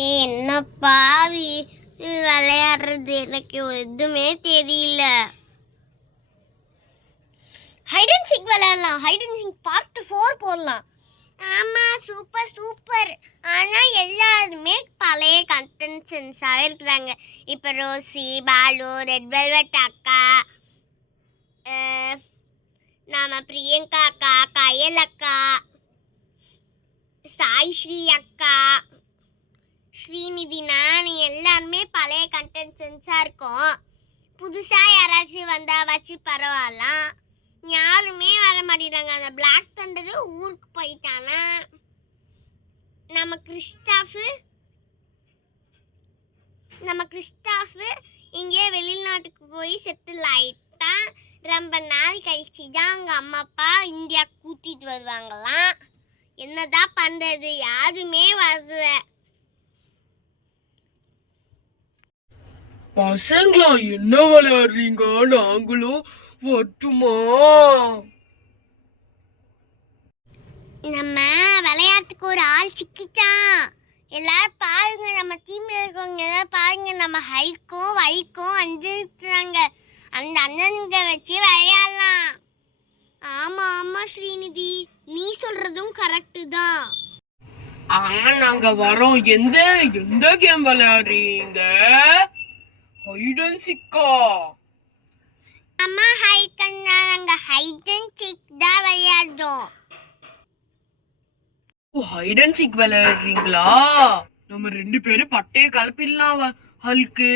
என்ன பாவி விளையாடுறது எனக்கு எதுவுமே தெரியல. ஹைட் அண்ட் சீக் விளையாடலாம். ஹைட் அண்ட் சீக் பார்ட் 4 போடலாம். ஆமா, சூப்பர் சூப்பர். ஆனா எல்லாருமே பழைய கண்டென்சன்ஸாவே இருக்கிறாங்க. இப்ப ரோசி, பாலு, ரெட் வெல்வெட் அக்கா, நாம பிரியங்கா அக்கா, கயல் அக்கா, சாய் ஸ்ரீ அக்கா, ஸ்ரீநிதி, நான் எல்லாருமே பழைய கண்டென்சன்ஸாக இருக்கோம். புதுசாக யாராச்சும் வந்தாவாச்சு பரவாயில்ல. யாருமே வர மாட்டேங்கிறாங்க. அந்த பிளாக் தண்டரு ஊருக்கு போயிட்டானா. நம்ம கிறிஸ்டாஃபு இங்கே வெளிநாட்டுக்கு போய் செட்டில் ஆயிட்டான். ரொம்ப நாள் கழிச்சு தான் அவங்க அம்மா அப்பா இந்தியா கூட்டிட்டு வருவாங்களாம். என்னதான் பண்றது, யாருமே வரல. பசங்களா என்ன விளையாடுறீங்க? நாங்களும் வரட்டுமா? நம்ம விளையாட்டுக்கு ஒரு ஆள் சிக்கிட்டான். எல்லாரும் பாருங்க, நம்ம டீம்ல இருக்கவங்க எல்லாரும் பாருங்க. நம்ம ஹைக்கும் வைக்கும் வந்துருக்குறாங்க. அந்த அண்ணனுங்க வச்சு விளையாடலாம். ஆமா ஆமா ஸ்ரீநிதி, நீ சொல்றதும் கரெக்டு தான். நாங்க வரோம். எந்த கேம் விளையாடுறீங்க? ஹைட் அண்ட் சீக்கா? அம்மா ஹைக்கன்னா, நாங்க ஹைட் அண்ட் சீக் தான் விளையாடுறோம். ஹைட் அண்ட் சீக் விளையாடுறீங்களா? நம்ம 2 பேரும் பட்டைய கலப்பிடலாம் ஹல்க்கு.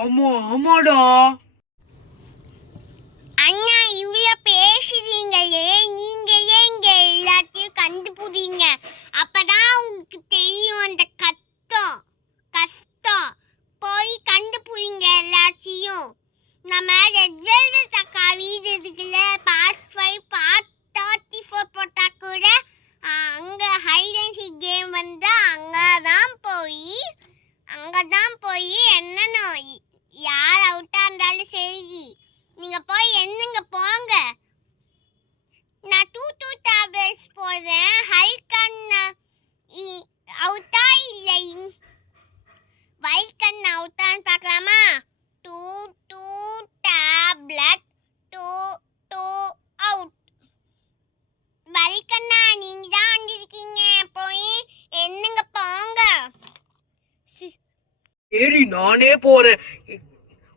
ஆமா ஆமாடா. அண்ணா இவ்வளோ பேசுறீங்களே, நீங்க ஏன் இங்க எல்லாத்தையும் கண்டுபிடிங்க. அப்பதான் உங்களுக்கு தெரியும் அந்த கஷ்டம். போய் கண்டுபிடிங்க எல்லாத்தையும். நம்ம ரெட் வெல்வெட் அக்கா வீடு இருக்குல்ல, பார்ட் 5 பார்ட் 34 போட்டா கூட அங்க ஹைட் அண்ட் சீக் கேம் வந்து அங்கதான் போய் என்னன்னு யார் அவுட்டா இருந்தாலும் சரி, நீங்க போய் என்னங்க போங்க. நான் 2 டேபிள்ஸ் போடுறேன். ஹல்கன் அவுட்டா இல்லை வைக்கன் அவுட்டான்னு பார்க்கலாமா? 2 டேப்லெட் 2 அவுட். வலிக்கண்ணா, நீங்க தான் வந்திருக்கீங்க. போய் என்னங்க போங்க. சரி, நானே போறேன்.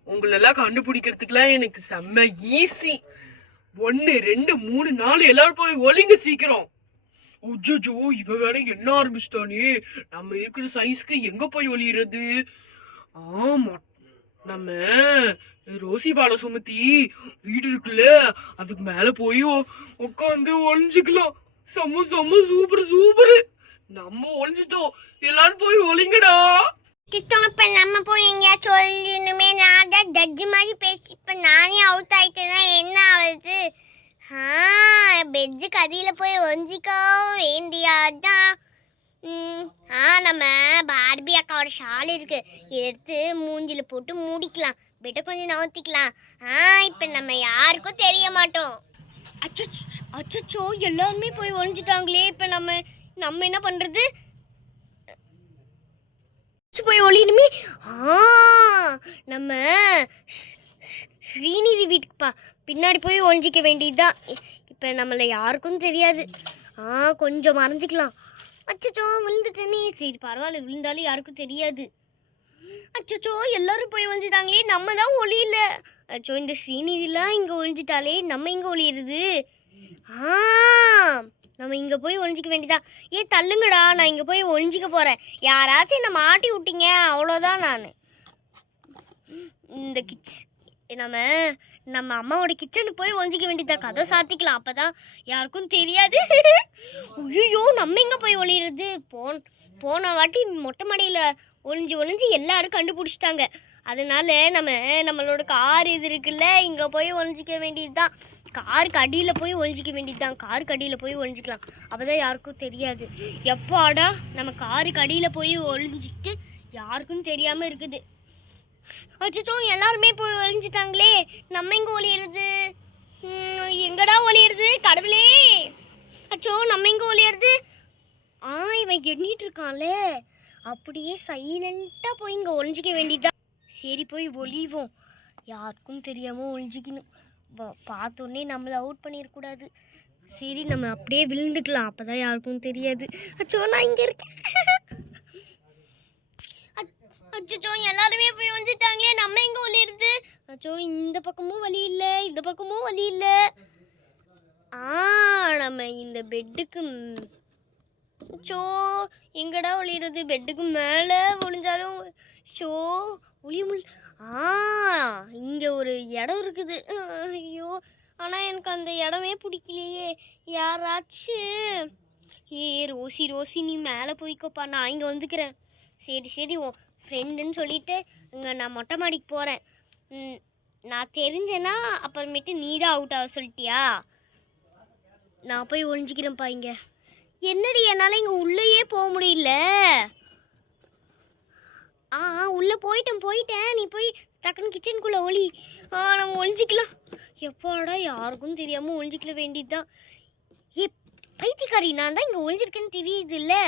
உங்களெல்லாம் கண்டுபிடிக்கிறதுக்குலாம் எனக்கு செம்ம ஈஸி. 1 2 3 4 எல்லாரும் போய் ஒளிங்க சீக்கிரம். உஜ்ஜோ, இவ வேற என்ன ஆரம்பிச்சிட்டானே. நம்ம இருக்கிற சைஸ்க்கு எங்க போய் ஒளியிறது? ஆமா, நம்ம ரோசி பால சுமத்தி வீடு இருக்குல்ல, அதுக்கு மேல போய் உட்காந்து ஒளிஞ்சுக்கலாம். செம்ம செம்ம சூப்பர் சூப்பர். நம்ம ஒளிஞ்சிட்டோம். எல்லாரும் போய் ஒளிங்கடா. இப்ப நம்ம போய் எங்கேயா சொல்லணுமே. நான் தான் ஜட்ஜி மாதிரி பேசிப்பேன். நானே அவுட் ஆயிட்டேன்னா என்ன ஆகுது? பெட்ஜுக்கு அடியில போய் ஒழிஞ்சிக்க வேண்டியாதான். நம்ம பார்பி அக்காவோட ஷால் இருக்கு, எடுத்து மூஞ்சில போட்டு மூடிக்கலாம். பெட்டை கொஞ்சம் நவுத்திக்கலாம். இப்ப நம்ம யாருக்கும் தெரிய மாட்டோம். அச்சோ, எல்லாருமே போய் ஒழிஞ்சிட்டாங்களே. இப்ப நம்ம என்ன பண்றது? போய் ஒளியணுமே. நம்ம ஸ்ரீநிதி வீட்டுக்குப்பா பின்னாடி போய் ஒழிஞ்சிக்க வேண்டியதுதான். இப்போ நம்மளை யாருக்கும் தெரியாது. கொஞ்சம் மறைஞ்சிக்கலாம். அச்சோ, விழுந்துட்டேனே. சரி பரவாயில்ல, விழுந்தாலும் யாருக்கும் தெரியாது. அச்சோ, எல்லாரும் போய் ஒழிஞ்சிட்டாங்களே, நம்ம தான் ஒளியில. அச்சோ, இந்த ஸ்ரீநிதிலாம் இங்கே ஒழிஞ்சிட்டாலே, நம்ம இங்கே ஒளியிறது. நம்ம இங்கே போய் ஒழிஞ்சிக்க வேண்டியதா. தள்ளுங்கடா, நான் இங்கே போய் ஒழிஞ்சிக்க போகிறேன். யாராச்சும் என்னை மாட்டி விட்டீங்க, அவ்வளோதான். நான் இந்த நம்ம அம்மாவோட கிச்சனுக்கு போய் ஒழிஞ்சிக்க வேண்டியதா. கதை சாத்திக்கலாம், அப்போ தான் யாருக்கும் தெரியாது. ஐயோ, நம்ம எங்கே போய் ஒளியிறது? போன வாட்டி மொட்டை மாடியில் ஒளிஞ்சு எல்லாரும் கண்டுபிடிச்சிட்டாங்க. அதனால நம்மளோட கார் இது இருக்குல்ல, இங்கே போய் ஒழிஞ்சிக்க வேண்டியது தான். காருக்கு அடியில் போய் ஒழிஞ்சிக்க வேண்டியது தான். காருக்கு அடியில் போய் ஒழிஞ்சிக்கலாம், அப்போ தான் யாருக்கும் தெரியாது. எப்பாடா நம்ம காருக்கு அடியில் போய் ஒழிஞ்சிட்டு யாருக்கும் தெரியாமல் இருக்குது. அச்சோ, எல்லாருமே போய் ஒழிஞ்சிட்டாங்களே, நம்ம இங்கே ஒளியிறது. எங்கடா ஒளியிறது கடவுளே? அச்சோ, நம்ம இங்கே ஒளியிறது. இவன் எண்ணிட்டு இருக்கான்ல. அப்படியே சைலண்டா போய் இங்க ஒளிஞ்சிக்க வேண்டியதுதான். சரி போய் ஒளிவோம், யாருக்கும் தெரியாம ஒளிஞ்சிக்கணும். பார்த்தோன்னே நம்மளை அவுட் பண்ணிடக்கூடாது. சரி நம்ம அப்படியே விழுந்துக்கலாம், அப்பதான் யாருக்கும் தெரியாது. அச்சோ நான் இங்க இருக்கேன். அச்சோ எல்லாருமே போய் ஒளிஞ்சிட்டாங்களே, நம்ம எங்க ஒளியிறது? அச்சோ இந்த பக்கமும் வழி இல்லை, இந்த பக்கமும் வழி இல்லை. நம்ம இந்த பெட்டுக்கு ஷோ எங்கடா ஒளியிறது? பெட்டுக்கு மேலே ஒளிஞ்சாலும் ஷோ ஒளிய முடியல. இங்கே ஒரு இடம் இருக்குது. ஐயோ ஆனால் எனக்கு அந்த இடமே பிடிக்கலையே. யாராச்சும் ரோசி ரோசி நீ மேலே போய்க்கோப்பா, நான் இங்கே வந்துக்கிறேன். சரி உன் ஃப்ரெண்டுன்னு சொல்லிட்டு இங்கே நான் மொட்டை மாடிக்கு போகிறேன். நான் தெரிஞ்சேன்னா அப்புறமேட்டு நீ தான் அவுட் ஆக சொல்லிட்டியா? நான் போய் ஒளிஞ்சிக்கிறேன்ப்பா இங்கே. என்னடி என்னால் இங்கே உள்ளேயே போக முடியல. உள்ளே போயிட்டேன். நீ போய் டக்குன்னு கிச்சனுக்குள்ளே ஒளி. நம்ம ஒளிஞ்சிக்கலாம். எப்பாடா யாருக்கும் தெரியாமல் ஒளிஞ்சிக்கல வேண்டியது தான். பைத்தியக்காரி, நான் தான் இங்கே ஒளிஞ்சிருக்கேன்னு தெரியுது இல்லை?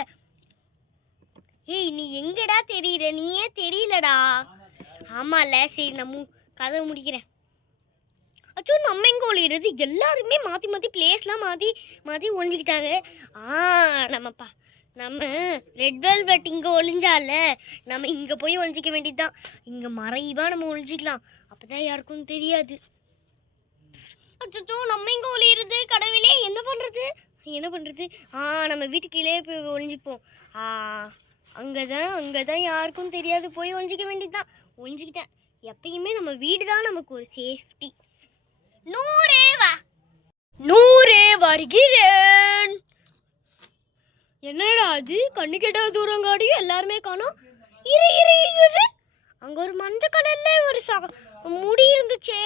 ஏய் நீ எங்கடா தெரியுற? நீயே தெரியலடா. ஆமாம்ல, சரி நம்ம கதை முடிக்கிறேன். அச்சோ நம்ம எங்கே ஒளியிறது? எல்லாருமே மாற்றி பிளேஸ்லாம் மாற்றி ஒளிஞ்சிக்கிட்டாங்க. நம்ம ரெட் வெல்வெட் இங்கே ஒளிஞ்சால, நம்ம இங்கே போய் ஒளிஞ்சிக்க வேண்டியது தான். இங்கே மறைவாக நம்ம ஒளிஞ்சிக்கலாம், அப்போ தான் யாருக்கும் தெரியாது. அச்சோ நம்ம எங்கே ஒளியிறது? கடவுளே என்ன பண்ணுறது? நம்ம வீட்டுக்கு கீழே போய் ஒளிஞ்சிப்போம். அங்கே தான் யாருக்கும் தெரியாது, போய் ஒளிஞ்சிக்க வேண்டியது தான். ஒளிஞ்சிக்கிட்டேன். எப்பயுமே நம்ம வீடு தான் நமக்கு ஒரு சேஃப்டி. 100 வருகிறேன். என்னடா அது? கண்ணு கெட்ட தூரங்காடியும் எல்லாருமே காணோம். இரு அங்க ஒரு மஞ்சள் கலர்ல ஒரு முடி இருந்துச்சே.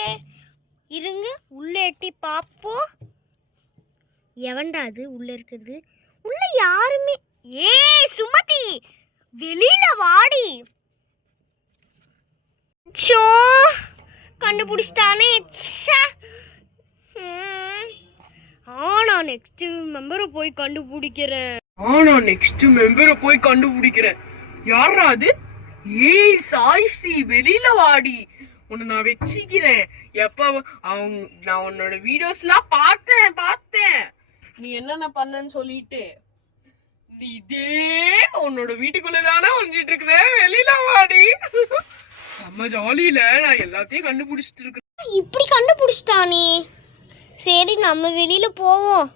இருங்க உள்ள எட்டி பாப்போம். எவன்டா அது உள்ள இருக்கிறது? உள்ள யாருமே. சுமதி வெளியில வாடி. கண்டுபிடிச்சிட்டானே. நான் நெக்ஸ்ட் மெம்பரை போய் கண்டுபிடிக்கிறேன். யாரா அது? சாய் ஸ்ரீ வெளியில வாடி, உன்னை நான் வச்சுக்கிறேன். நான் உன்னோட வீடியோஸ்லாம் பார்த்தேன் நீ என்னென்ன பண்ணன்னு சொல்லிட்டு. நீ இதே உன்னோட வீட்டுக்குள்ளதானே ஒழிஞ்சிட்டு இருக்கிற. வெளியில வாடி. செம்ம ஜாலியில நான் எல்லாத்தையும் கண்டுபிடிச்சிட்டு இருக்கேன். இப்படி கண்டுபிடிச்சிட்டானே. சரி நம்ம வெளியில போவோம்.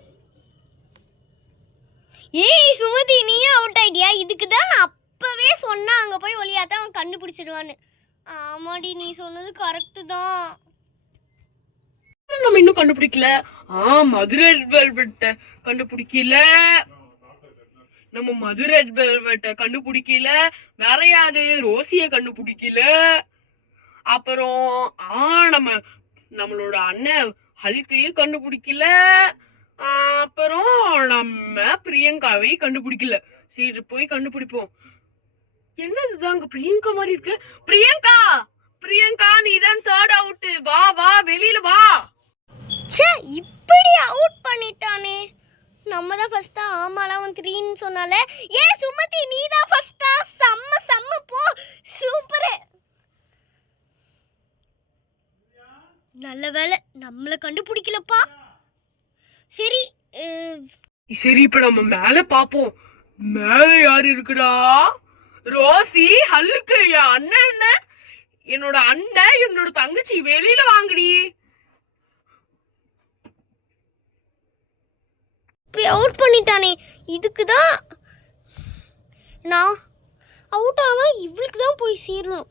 சுமதி நீ அவுட் ஆயிட்டியா? இதுக்கு தான் நான் அப்பவே சொன்னேன் அங்க போய் ஒளியாத்தான் அவன் கண்டுபிடிச்சிடுவான்னு. ஆமாடி நீ சொன்னது கரெக்ட் தான். நம்ம இன்னும் கண்டுபிடிக்கல. மதுரை வெல்வெட்ட கண்டுபிடிக்கல. நம்ம மதுரை வெல்வெட்ட கண்டுபிடிக்கல. வேற யாரு? ரோசிய கண்டுபிடிக்கல. அப்புறம் நம்மளோட அண்ணன் ஹல்கையும் கண்டுபிடிக்கல. அப்புறம் நம்ம பிரியங்காவை கண்டுபிடிக்கல. சரி போய் கண்டுபிடிப்போம். என்னதுதான் அங்க பிரியங்கா மாதிரி இருக்கு? பிரியங்கா நீதான் தேர்ட் அவுட். வா வெளியில வா. இப்படி அவுட் பண்ணிட்டானே. நம்ம தான் ஃபர்ஸ்டா. ஆமால அவன் 3ன்னு சொன்னால. சுமதி நீ தான் ஃபர்ஸ்டா. செம்ம போ. சூப்பர். நல்ல வேளை நம்மள கண்டுபிடிக்கலப்பா. சரி இப்ப நம்ம மேல பாப்போம். மேல யாரு இருக்குடா? ரோசி, ஹல்லுக்கு, என் அண்ணன், என்னோட அண்ணன், என்னோட தங்கச்சி. வெளியில வாங்கடி. இப்படி அவுட் பண்ணிட்டானே. இதுக்குதான் நான் அவுட் ஆனா இவளுக்கு தான் போய் சேரணும்.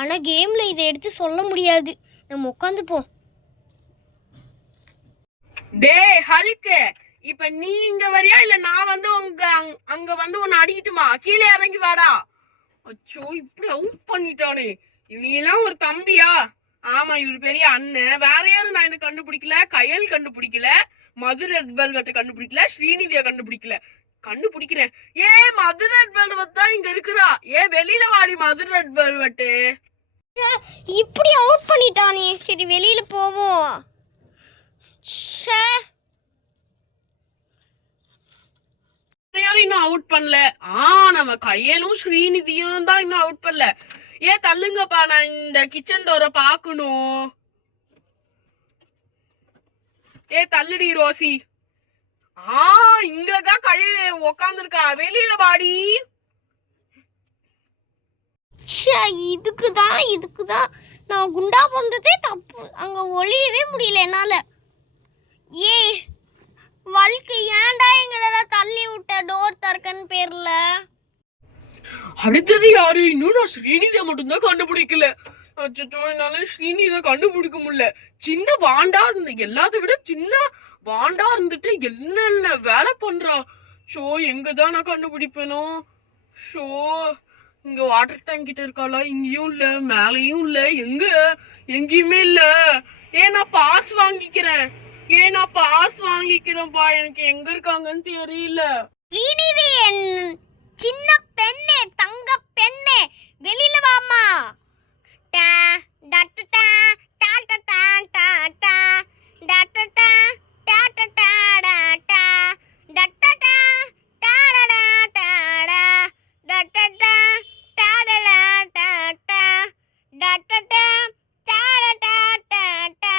ஆனா கேம்ல இதை எடுத்து சொல்ல முடியாது. நம்ம உட்காந்துப்போம். ஹல்க்கு, இப்ப நீ இங்க வரியா இல்ல நான் வந்து அங்க வந்து உன்னை அடிக்கட்டுமா? கீழே இறங்கி வாடா. அச்சோ இப்படி அவுட் பண்ணிட்டானே. நீ எல்லாம் ஒரு தம்பியா? ஆமா இவரு பெரிய அண்ணன். வேற யாரும் நான் என்ன கண்டுபிடிக்கல. கயல் கண்டுபிடிக்கல. மதுரை வெல்வெட்டை கண்டுபிடிக்கல. ஸ்ரீநிதியை கண்டுபிடிக்கிறேன். மதுரை வெல்வெட் தான் இங்க இருக்குடா. வெளியில வாடி மதுரை வெல்வெட்டு. இப்படி அவுட் பண்ணிட்டானே. சரி வெளியில போவோம். யாரும் இன்னும் அவுட் பண்ணல. நம்ம கையனும் ஸ்ரீநிதியும் தான் இன்னும் அவுட் பண்ணல. ஏன் தள்ளுங்கப்பா, நான் இந்த கிச்சன் டோரை பாக்கணும். தள்ளுடி ரோசி. இங்கதான் கைய உக்காந்துருக்கா, வெளியில வாடி. இதுக்குதான் நான் குண்டா போனதே தப்பு. அங்க ஒளியவே முடியல என்னால. வாழ்க்கை ஏன்டா எங்களெல்லாம் தள்ளி விட்ட டோர் திறக்கன்னு பேர்ல. அடுத்தது யாரு? இன்னும் நான் ஸ்ரீநிதியை மட்டும்தான் கண்டுபிடிக்கல. என்னால ஸ்ரீநிதியை கண்டுபிடிக்க முடியல. சின்ன வாண்டா இருந்த, எல்லாத்த விட சின்ன வாண்டா இருந்துட்டு என்னென்ன வேலை பண்றா. ஷோ எங்கதான் நான் கண்டுபிடிப்பேனோ. ஷோ இங்க வாட்டர் டேங்க் கிட்ட இருக்காளா? இங்கேயும் இல்ல, மேலையும் இல்ல, எங்கேயுமே இல்ல. நான் பாஸ் வாங்கிக்கிறேன்ப்பா. எனக்கு எங்க இருக்காங்கன்னு தெரியல. ஸ்ரீநிதி சின்ன பெண்ணே, தங்க பெண்ணே, வெளியில வாமா. டா டட்ட டா டா டா டா டா டட்ட டா டா டா டா டா டட்ட டா டா டா டா டட்ட டா டா டா டா டா டட்ட டா டா டா டா டா.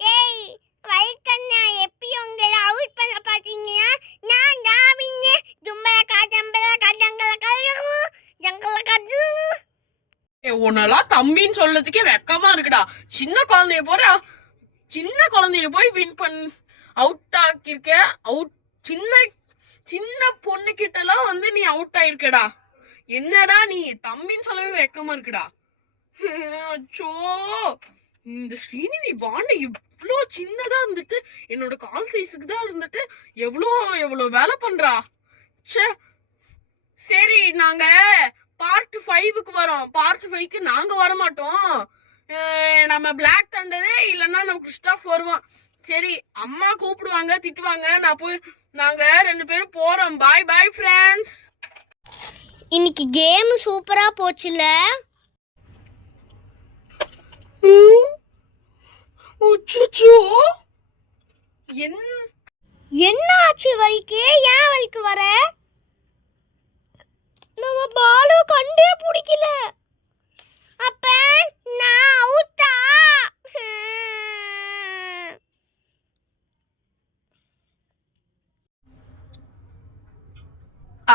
ஏய் வைக்கண்ணா, எப்பயும் உங்களை அவுட் பண்ண பாத்தீங்கன்னா நான் ஜாமிங்க ஜும்பலக்கா ஜம்பலக்கா ஜங்கலக்கா ஜங்கலக்கா. உன்னெல்லாம் தம்பின்னு சொல்றதுக்கே வெக்கமா இருக்குடா. சின்ன குழந்தைய போய் வின் அவுட் ஆக்கிருக்க. சின்ன பொண்ணு கிட்ட எல்லாம் வந்து நீ அவுட் ஆயிருக்கடா. என்னடா நீ தம்பின்னு சொல்லவே வெக்கமா இருக்குடா. அச்சோ, இந்த ஸ்ரீநிதி வாண்ட எவ்வளோ சின்னதா இருந்துட்டு என்னோட கால் சைஸுக்கு தான் இருந்துட்டு எவ்வளோ வேலை பண்றா. சரி, நாங்க பார்ட் 5க்கு வரோம். பார்ட் 5க்கு நாங்க வர மாட்டோம். நம்ம பிளாக் தண்டரே இல்லைன்னா நம்ம கிறிஸ்டாப் வருவான். சரி, அம்மா கூப்பிடுவாங்க, திட்டுவாங்க. நாங்க 2 பேரும் போறோம். பாய் பாய் ஃப்ரெண்ட்ஸ். இன்னைக்கு கேம் சூப்பரா போச்சுல. என்ன ஆச்சு வலிக்கு? ஏன் வலிக்கு வர? நம்ம பாலு கண்டே பிடிக்கல. அப்ப நான் அவுட்டா?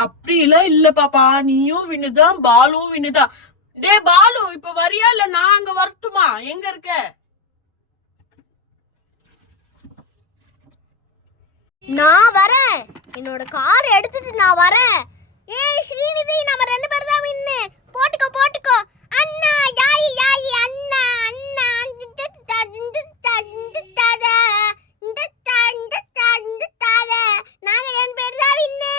அப்படிலாம் இல்ல பாப்பா, நீயும் வினுதான், பாலும் வினுதான். டே பாலு, இப்ப வரியா இல்ல நான் அங்க வரட்டுமா? எங்க இருக்க? நான் வரேன், என்னோட கார் எடுத்துட்டு நான் வரேன். ஏய் ஸ்ரீநிதி, நம்ம 2 பேர் தான் வின்னு. போட்டுக்கோ அண்ணா. யாயி அண்ணா அண்ணா. நாங்க 2 பேர் தான் வின்னு.